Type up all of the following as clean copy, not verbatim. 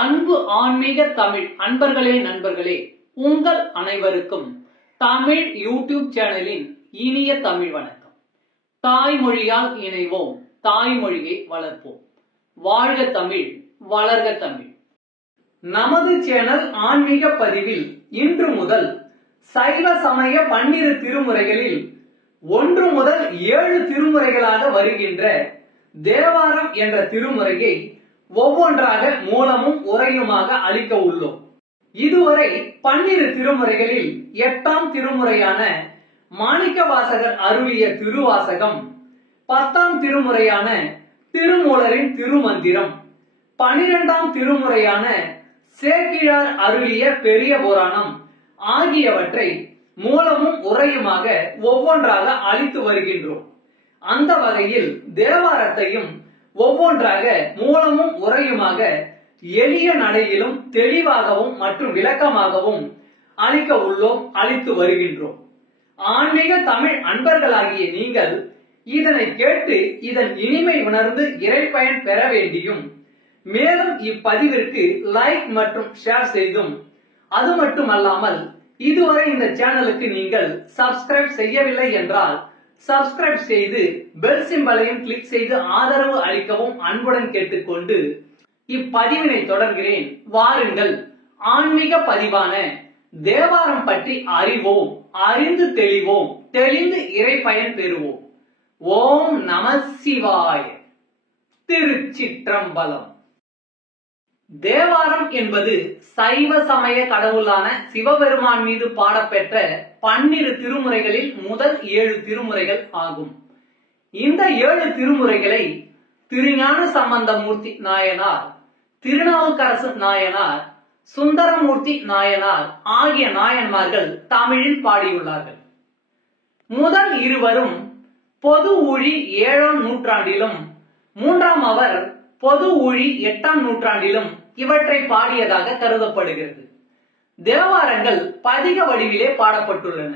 அன்பு ஆன்மீக தமிழ் அன்பர்களே நண்பர்களே, உங்கள் அனைவருக்கும் தமிழ் யூடியூப் சேனலின் இனிய தமிழ் வணக்கம். தாய்மொழியால் இணைவோம், தாய்மொழியை வளர்ப்போம். வாழ்க தமிழ், வளர்க தமிழ். நமது சேனல் ஆன்மீக பதிவில் இன்று முதல் சைவ சமய 12 திருமுறைகளில் 1 முதல் 7 திருமுறைகளாக வருகின்ற தேவாரம் என்ற திருமுறையை ஒவ்வொன்றாக மூலமும் உரையுமாக அளிக்க உள்ளோம். இதுவரை 12 திருமுறைகளில் 8ஆம் திருமுறையான மாணிக்கவாசகர் அருளிய திருவாசகம், 10ஆம் திருமுறையான திருமூலரின் திருமந்திரம், 12ஆம் திருமுறையான சேக்கிழார் அருளிய பெரிய புராணம் ஆகியவற்றை மூலமும் உரையுமாக ஒவ்வொன்றாக அளித்து வருகின்றோம். அந்த வகையில் தேவாரத்தையும் ஒவ்வொன்றாக மூலமும் உரையுமாக எளிய நடையிலும் தெளிவாகவும் மற்றும் விளக்கமாகவும் அளிக்க உள்ளோம், அளித்து வருகின்றோம். ஆன்மீக தமிழ் அன்பர்களாகிய நீங்கள் இதனை கேட்டு இதன் இனிமை உணர்ந்து இறைப்பயன் பெற வேண்டியும், மேலும் இப்பதிவிற்கு லைக் மற்றும் ஷேர் செய்தும், அது மட்டுமல்லாமல் இதுவரை இந்த சேனலுக்கு நீங்கள் சப்ஸ்கிரைப் செய்யவில்லை என்றால் சப்ஸ்கிரைப் செய்து பெல் சிம்பலையும் கிளிக் செய்து ஆதரவு அளிக்கவும் அன்புடன் கேட்டுக்கொண்டு இப்பதிவினை தொடர்கிறேன். வாருங்கள், ஆன்மீக பதிவான தேவாரம் பற்றி அறிவோம், அறிந்து தெளிவோம், தெளிந்து இறைப்பயன் பெறுவோம். ஓம் நம சிவாய. திருச்சிற்றம்பலம். தேவாரம் என்பது சைவ சமய கடவுளான சிவபெருமான் மீது பாடப்பெற்ற 12 திருமுறைகளில் முதல் 7 திருமுறைகள் ஆகும். இந்த 7 திருமுறைகளை திருஞான சம்பந்தமூர்த்தி நாயனார், திருநாவுக்கரசு நாயனார், சுந்தரமூர்த்தி நாயனார் ஆகிய நாயன்மார்கள் தமிழில் பாடியுள்ளார்கள். முதல் இருவரும் பொது ஊழி 7ஆம் நூற்றாண்டிலும், 3ஆம் அவர் பொது ஊழி 8ஆம் நூற்றாண்டிலும் இவற்றை பாடியதாக கருதப்படுகிறது. தேவாரங்கள் பதிக வடிவிலே பாடப்பட்டுள்ளன.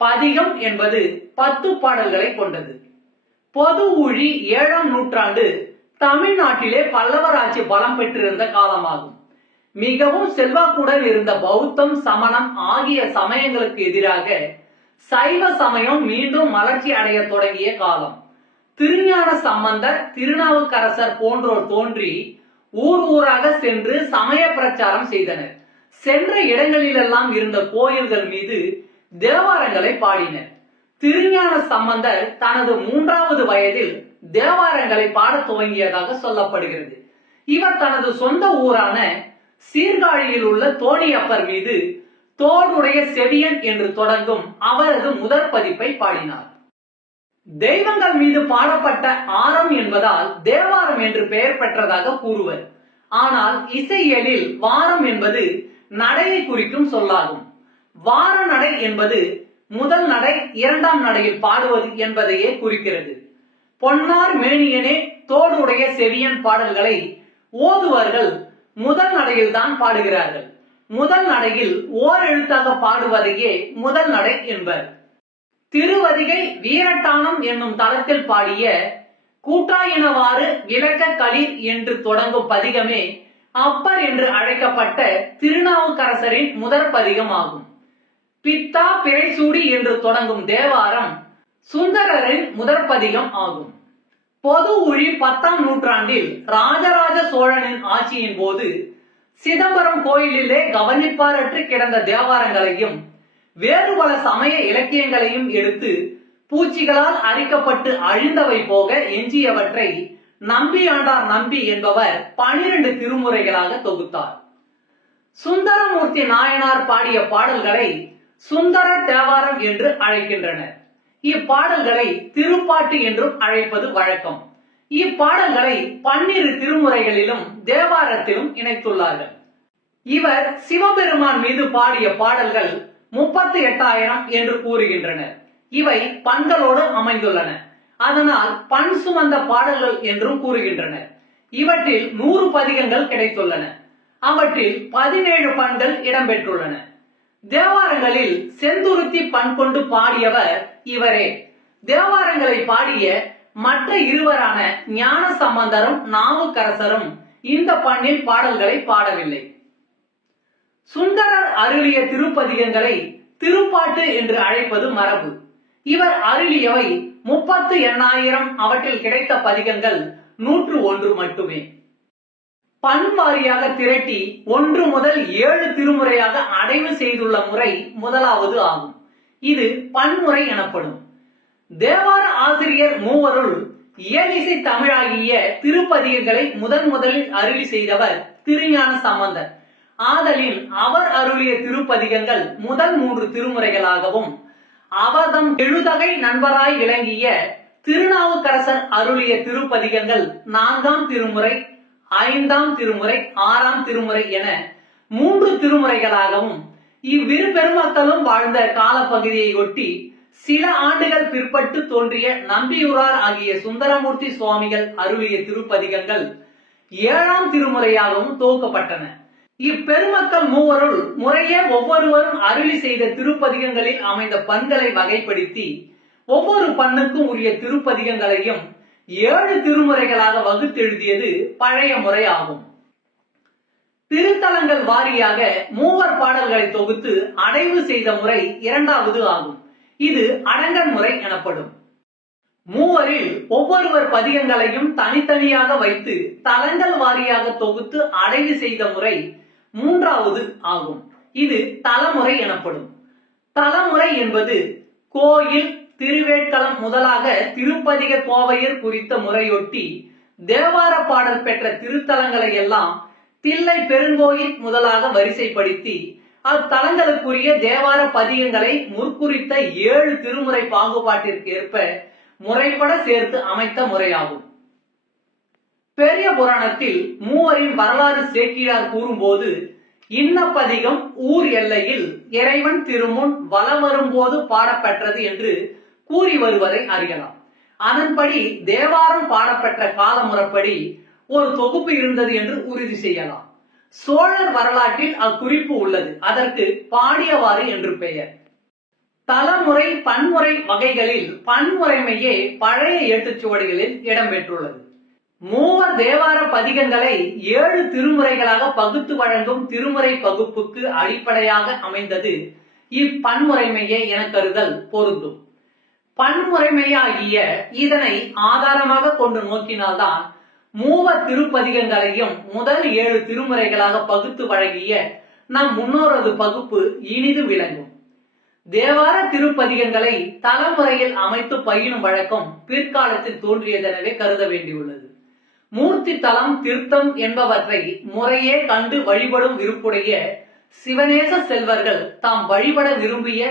பதிகம் என்பது 10 பாடல்களை கொண்டது. பொது ஊழி 7ஆம் நூற்றாண்டு தமிழ்நாட்டிலே பல்லவர் ஆட்சி பலம் பெற்றிருந்த காலமாகும். மிகவும் செல்வாக்குடன் இருந்த பௌத்தம், சமணம் ஆகிய சமயங்களுக்கு எதிராக சைவ சமயம் மீண்டும் வளர்ச்சி அடைய தொடங்கிய காலம். திருஞான சம்பந்தர், திருநாவுக்கரசர் போன்றோர் தோன்றி ஊர் ஊராக சென்று சமய பிரச்சாரம் செய்தனர். சென்ற இடங்களிலெல்லாம் இருந்த கோயில்கள் மீது தேவாரங்களை பாடினர். திருஞான சம்பந்தர் தனது 3வது வயதில் தேவாரங்களை பாட துவங்கியதாக சொல்லப்படுகிறது. இவர் தனது சொந்த ஊரான சீர்காழியில் உள்ள தோணியப்பர் மீது தோடுடைய செவியன் என்று தொடங்கும் அவரது முதற் பதிப்பை பாடினார். தெய்வங்கள் மீது பாடப்பட்ட ஆரம் என்பதால் தேவாரம் என்று பெயர் பெற்றதாக கூறுவர். ஆனால் இசையியலில் வாரம் என்பது நடையை குறிக்கும் சொல்லாகும். வார நடை என்பது முதல் நடை 2ஆம் நடையில் பாடுவது என்பதையே குறிக்கிறது. பொன்னார் மேனியனே தோடுடைய செவியன் பாடல்களை ஓதுவர்கள் முதல் நடையில் தான் பாடுகிறார்கள். முதல் நடையில் ஓர் எழுத்தாக பாடுவதையே முதல் நடை என்பர். திருவதிகை வீரட்டானம் என்னும் தளத்தில் பாடிய கூட்டாயினவாறு விளக்க களிர் என்று தொடங்கும் பதிகமே அப்பர் என்று அழைக்கப்பட்ட திருநாவுக்கரசரின் முதற் பதிகம் ஆகும். பித்தா பிறைசூடி என்று தொடங்கும் தேவாரம் சுந்தரரின் முதற் பதிகம் ஆகும். பொது ஊழி 10ஆம் நூற்றாண்டில் ராஜராஜ சோழனின் ஆட்சியின் போது சிதம்பரம் கோயிலிலே கவனிப்பாரற்று கிடந்த தேவாரங்களையும் வேறு பல சமய இலக்கியங்களையும் எடுத்து பூச்சிகளால் அரிக்கப்பட்டு அழிந்தவை போக எஞ்சியவற்றை நம்பி ஆண்டார் நம்பி என்பவர் 12 திருமுறைகளாக தொகுத்தார். சுந்தரமூர்த்தி நாயனார் பாடிய பாடல்களை சுந்தர தேவாரம் என்று அழைக்கின்றனர். இப்பாடல்களை திருப்பாட்டு என்றும் அழைப்பது வழக்கம். இப்பாடல்களை 12 திருமுறைகளிலும் தேவாரத்திலும் இணைத்துள்ளார்கள். இவர் சிவபெருமான் மீது பாடிய பாடல்கள் 38,000 என்று கூறுகின்றனர். இவை பண்களோடு அமைந்துள்ளன. அதனால் பண் சுமந்த பாடல்கள் என்றும் கூறுகின்றனர். இவற்றில் 100 பதிகங்கள் கிடைத்துள்ளன. அவற்றில் 17 பண்கள் இடம்பெற்றுள்ளன. தேவாரங்களில் செந்துருத்தி பண் கொண்டு பாடியவர் இவரே. தேவாரங்களை பாடிய மற்ற இருவரான ஞான சம்பந்தரும் நாவுக்கரசரும் இந்த பண்ணில் பாடல்களை பாடவில்லை. சுந்தரர் அருளிய திருப்பதிகங்களை திருப்பாட்டு என்று அழைப்பது மரபு. இவர் அருளியவை 38,000. அவற்றில் கிடைத்த பதிகங்கள் 101 மட்டுமே. பண் வாரியாக திரட்டி 1 முதல் 7 திருமுறையாக அடைவு செய்துள்ள முறை முதலாவது ஆகும். இது பன்முறை எனப்படும். தேவார ஆசிரியர் மூவருள் இயலிசை தமிழாகிய திருப்பதிகங்களை முதலில் அருளி செய்தவர் திருஞான சம்பந்தர். ஆதலின் அவர் அருளிய திருப்பதிகங்கள் முதல் 3 திருமுறைகளாகவும், அவர்தம் எழுதகை நண்பராய் விளங்கிய திருநாவுக்கரசர் அருளிய திருப்பதிகங்கள் 4ஆம் திருமுறை, 5ஆம் திருமுறை, 6ஆம் திருமுறை என 3 திருமுறைகளாகவும், இவ்விரு பெருமக்களும் வாழ்ந்த காலப்பகுதியை ஒட்டி சில ஆண்டுகள் பிற்பட்டு தோன்றிய நம்பியூரார் ஆகிய சுந்தரமூர்த்தி சுவாமிகள் அருளிய திருப்பதிகங்கள் 7ஆம் திருமுறையாகவும் தொகுக்கப்பட்டன. இப்பெருமக்கள் மூவருள் முறையே ஒவ்வொருவரும் அருளி செய்த திருப்பதிகங்களில் அமைந்த பண்களை வகைப்படுத்தி ஒவ்வொரு பண்ணுக்கும் உரிய திருப்பதிகங்களையும் 7 திருமுறைகளாக வகுத்தெழுதியது பழைய முறை ஆகும். திருத்தலங்கள் வாரியாக மூவர் பாடல்களை தொகுத்து அடைவு செய்த முறை 2வது ஆகும். இது அடங்கன் முறை எனப்படும். மூவரில் ஒவ்வொருவர் பதிகங்களையும் தனித்தனியாக வைத்து தலங்கள் வாரியாக தொகுத்து அடைவு செய்த முறை 3வது ஆகும். இது தலமுறை எனப்படும். தலமுறை என்பது கோயில், திருவேட்களம் முதலாக திருப்பதிக கோவையர் குறித்த முறையொட்டி தேவார பாடல் பெற்ற திருத்தலங்களை எல்லாம் தில்லை பெருங்கோயில் முதலாக வரிசைப்படுத்தி அத்தலங்களுக்குரிய தேவார பதிகங்களை முற்குறித்த 7 திருமுறை பாகுபாட்டிற்கு ஏற்ப முறைப்பட சேர்த்து அமைத்த முறையாகும். பெரிய புராணத்தில் மூவரின் வரலாறு சேக்கிழார் கூறும்போது, இன்ன பதிகம் ஊர் எல்லையில் இறைவன் திருமுன் வலம் வரும்போது பாடப்பெற்றது என்று கூறி வருவதை அறியலாம். அதன்படி தேவாரம் பாடப்பெற்ற காலமுறைப்படி ஒரு தொகுப்பு இருந்தது என்று உறுதி செய்யலாம். சோழர் வரலாற்றில் அக்குறிப்பு உள்ளது. அதற்கு பாடியவாறு என்று பெயர். தலமுறை பன்முறை வகைகளில் பன்முறைமையே பழைய ஏட்டுச்சுவடிகளில் இடம்பெற்றுள்ளது. மூவர் தேவார பதிகங்களை 7 திருமுறைகளாக பகுத்து வழங்கும் திருமுறை பகுப்புக்கு அடிப்படையாக அமைந்தது இப்பன்முறைமையே என கருதல் பொருந்தும். பன்முறைமையாகிய இதனை ஆதாரமாக கொண்டு நோக்கினால்தான் மூவர் திருப்பதிகங்களையும் முதல் 7 திருமுறைகளாக பகுத்து வழங்கிய நம் முன்னோரது பகுப்பு இனிது விளங்கும். தேவார திருப்பதிகங்களை தலமுறையில் அமைத்து பயிலும் வழக்கம் பிற்காலத்தில் தோன்றியதெனவே கருத வேண்டியுள்ளது. மூர்த்தி தலம், தீர்த்தம் என்பவற்றை முறையே கண்டு வழிபடும் விருப்புடைய சிவநேச செல்வர்கள் தாம் வழிபட விரும்பிய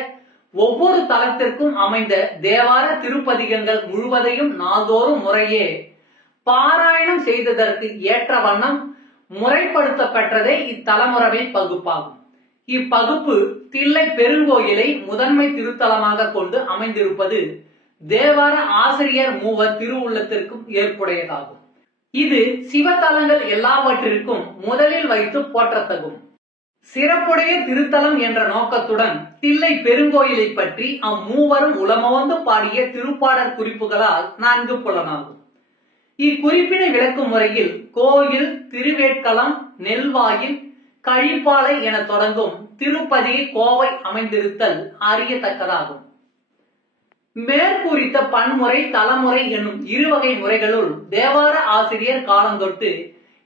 ஒவ்வொரு தலத்திற்கும் அமைந்த தேவார திருப்பதிகங்கள் முழுவதையும் நாள்தோறும் முறையே பாராயணம் செய்ததற்கு ஏற்ற வண்ணம் முறைப்படுத்தப்பட்டதே இத்தலமுறை பகுப்பாகும். இப்பகுப்பு தில்லை பெருங்கோயிலை முதன்மை திருத்தலமாக கொண்டு அமைந்திருப்பது தேவார ஆசிரியர் மூவர் திருவுள்ளத்திற்கும் ஏற்புடையதாகும். இது சிவத்தலங்கள் எல்லாவற்றிற்கும் முதலில் வைத்து போற்றத்தகும். சிறப்புடைய திருத்தலம் என்ற நோக்கத்துடன் தில்லை பெருங்கோயிலை பற்றி அம்மூவரும் உளமோந்து பாடிய திருப்பாடற் குறிப்புகளால் நன்கு புலனாகும். இக்குறிப்பினை விளக்கும் முறையில் கோயில், திருவேட்களம், நெல்வாயில், கழிப்பாலை என தொடங்கும் திருப்பதிகை கோவை அமைந்திருத்தல் அறியத்தக்கதாகும். மேற்கூறித்த பன்முறை, தலமுறை என்னும் 2 வகை முறைகளுள் தேவார ஆசிரியர் காலந்தொட்டு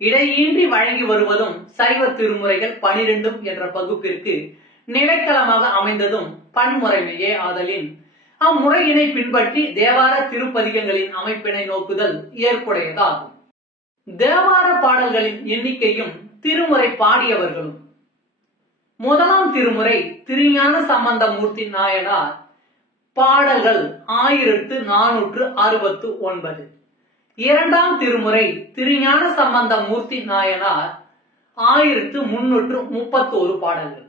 இடையின்றி வழங்கி வருவதும் சைவ திருமுறைகள் 12 என்ற பகுப்பிற்கு நிலைக்களமாக அமைந்ததும் பன்முறைமையே ஆதலின் அம்முறையினை பின்பற்றி தேவார திருப்பதிகங்களின் அமைப்பினை நோக்குதல் ஏற்புடையதாகும். தேவார பாடல்களின் எண்ணிக்கையும் திருமுறை பாடியவர்களும். முதலாம் திருமுறை திருஞான சம்பந்தமூர்த்தி நாயனார் பாடல்கள் 1469. 2ஆம் திருமுறை திருஞான சம்பந்தமூர்த்தி நாயனார் 1331 பாடல்கள்.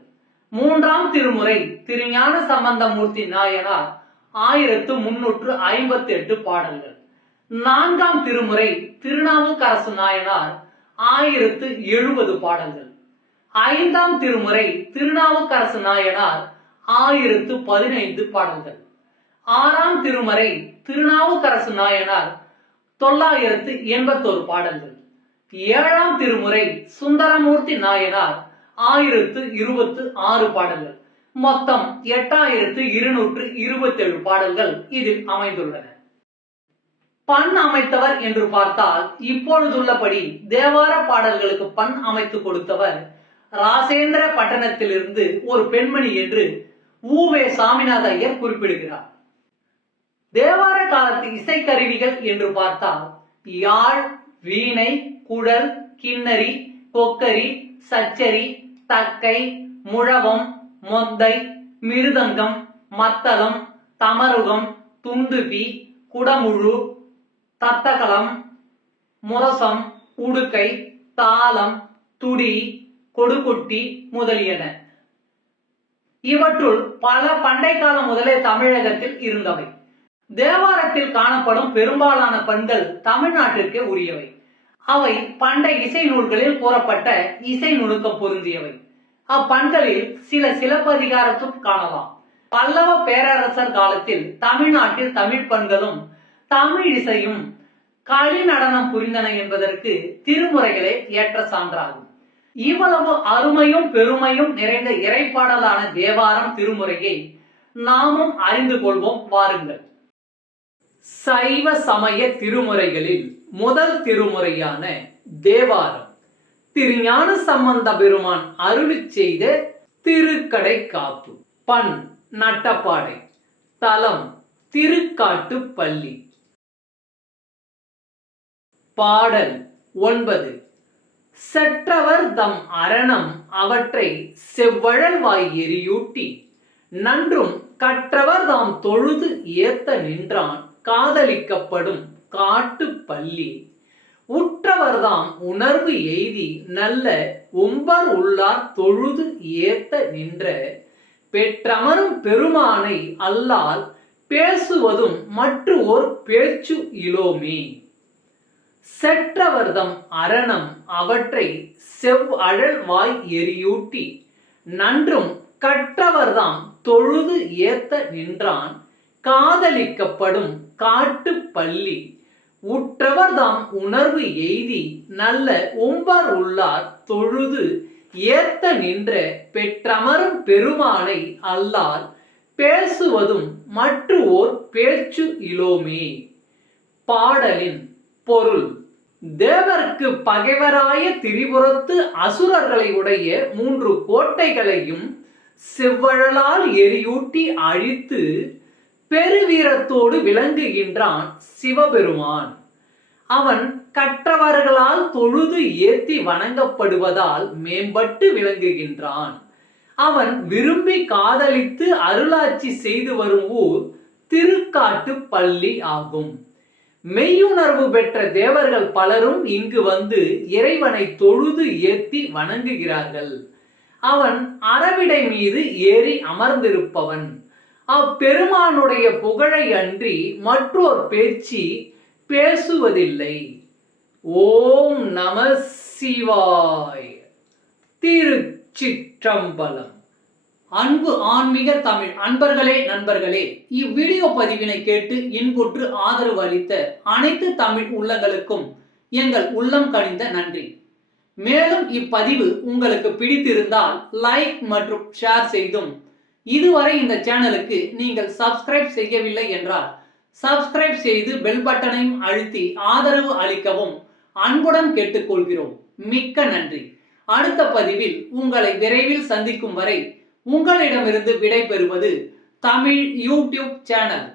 3ஆம் திருமுறை திருஞான சம்பந்தமூர்த்தி நாயனார் 1358 பாடல்கள். 4ஆம் திருமுறை திருநாவுக்கரசு நாயனார் 1070 பாடல்கள். 5ஆம் திருமுறை திருநாவுக்கரசு நாயனார் 1015 பாடல்கள். 6ஆம் திருமுறை திருநாவுக்கரசு நாயனார் 981 பாடல்கள். ஏழாம் திருமுறை சுந்தரமூர்த்தி நாயனார் 1026 பாடல்கள். மொத்தம் 8227 பாடல்கள் இதில் அமைந்துள்ளன. பண் அமைத்தவர் என்று பார்த்தால் இப்பொழுதுள்ளபடி தேவார பாடல்களுக்கு பண் அமைத்து கொடுத்தவர் ராசேந்திர பட்டணத்திலிருந்து ஒரு பெண்மணி என்று உவே சாமிநாத ஐயர் குறிப்பிடுகிறார். தேவார காலத்து இசைக்கருவிகள் என்று பார்த்தால் யாழ், வீணை, குழல், கிண்ணரி, கொக்கரி, சச்சரி, தக்கை, முழவம், மொந்தை, மிருதங்கம், மத்தளம், தமருகம், துந்துபி, குடமுழு, தத்தகலம், முரசம், உடுக்கை, தாளம், துடி, கொடுக்குட்டி முதலியன. இவற்றுள் பல பண்டை காலம் முதலே தமிழகத்தில் இருந்தவை. தேவாரத்தில் காணப்படும் பெரும்பாலான பண்கள் தமிழ்நாட்டிற்கு உரியவை. அவை பண்டை இசை நூல்களில் கூறப்பட்ட இசை நுணுக்கம் பொருந்தியவை. அப்பண்களில் சில சிலப்பதிகாரத்தும் காணலாம். பல்லவ பேரரசர் காலத்தில் தமிழ்நாட்டில் தமிழ் பண்களும் தமிழ் இசையும் களி நடனம் புரிந்தன என்பதற்கு திருமுறைகளே ஏற்ற சான்றாகும். இவ்வளவு அருமையும் பெருமையும் நிறைந்த இறைப்பாடலான தேவாரம் திருமுறையை நாமும் அறிந்து கொள்வோம் வாருங்கள். சைவ சமய திருமுறைகளில் முதல் திருமுறையான தேவாரம் திருஞான சம்பந்த பெருமான் அருளிச் செய்த திருக்கடைக்காப்பு. பண் நட்டப்பாடை. தலம் திருக்காட்டுப்பள்ளி. பாடல் 9. செற்றவர் தம் அரணம் அவற்றை செவ்வழல்வாய் எரியூட்டி நன்றும் கற்றவர் தாம் தொழுது ஏத்த நின்றான் காதலிக்கப்படும் காட்டுப்பள்ளி. உற்றவர்தாம் உணர்வு எய்தி நல்ல உம்பர் உள்ளார் தொழுது ஏத்த நின்ற பெற்றமரும் பெருமானை அல்லால் பேசுவதும் மற்ற ஓர் பேச்சு இலோமே. செற்றவர்தம் அரணம் அவற்றை செவ்வழல் வாய் எரியூட்டி நன்றும் கற்றவர்தாம் தொழுது ஏத்த நின்றான் காதலிக்கப்படும் காட்டுப்பள்ளி. உற்றவர்தாம் உணர்வு எய்தி நல்ல உம்பர் உள்ளார் தொழுது ஏத்த நின்ற பெற்றமரும் பெருமானை அல்லால் பேசுவதும் மற்ற ஓர் பேச்சு இலோமே. பாடலின் பொருள். தேவர்க்கு பகைவராய திரிபுரத்து அசுரர்களை உடைய 3 கோட்டைகளையும் செவ்வழலால் எரியூட்டி அழித்து பெருவீரத்தோடு விளங்குகின்றான் சிவபெருமான். அவன் கற்றவர்களால் தொழுது ஏத்தி வணங்கப்படுவதால் மேம்பட்டு விளங்குகின்றான். அவன் விரும்பி காதலித்து அருளாட்சி செய்து வரும் ஊர் திருக்காட்டுப்பள்ளி ஆகும். மெய்யுணர்வு பெற்ற தேவர்கள் பலரும் இங்கு வந்து இறைவனை தொழுது ஏத்தி வணங்குகிறார்கள். அவன் அரவிடை மீது ஏறி அமர்ந்திருப்பவன். அப்பெருமானுடைய புகழை அன்றி மற்றொரு பேச்சு பேசுவதில்லை. ஓம் நம சிவாய். திருச்சிற்றம்பலம். அன்பு ஆன்மீக தமிழ் அன்பர்களே, நண்பர்களே, இவ்வீடியோ பதிவினை கேட்டு இன்புற்று ஆதரவு அளித்த அனைத்து தமிழ் உள்ளங்களுக்கும் எங்கள் உள்ளம் கனிந்த நன்றி. மேலும் இப்பதிவு உங்களுக்கு பிடித்திருந்தால் லைக் மற்றும் ஷேர் செய்தும், இதுவரை இந்த சேனலுக்கு நீங்கள் சப்ஸ்கிரைப் செய்யவில்லை என்றால் சப்ஸ்கிரைப் செய்து பெல் பட்டனையும் அழுத்தி ஆதரவு அளிக்கவும் அன்புடன் கேட்டுக்கொள்கிறோம். மிக்க நன்றி. அடுத்த பதிவில் உங்களை விரைவில் சந்திக்கும் வரை உங்களிடமிருந்து விடை பெறுவது தமிழ் யூடியூப் சேனல்.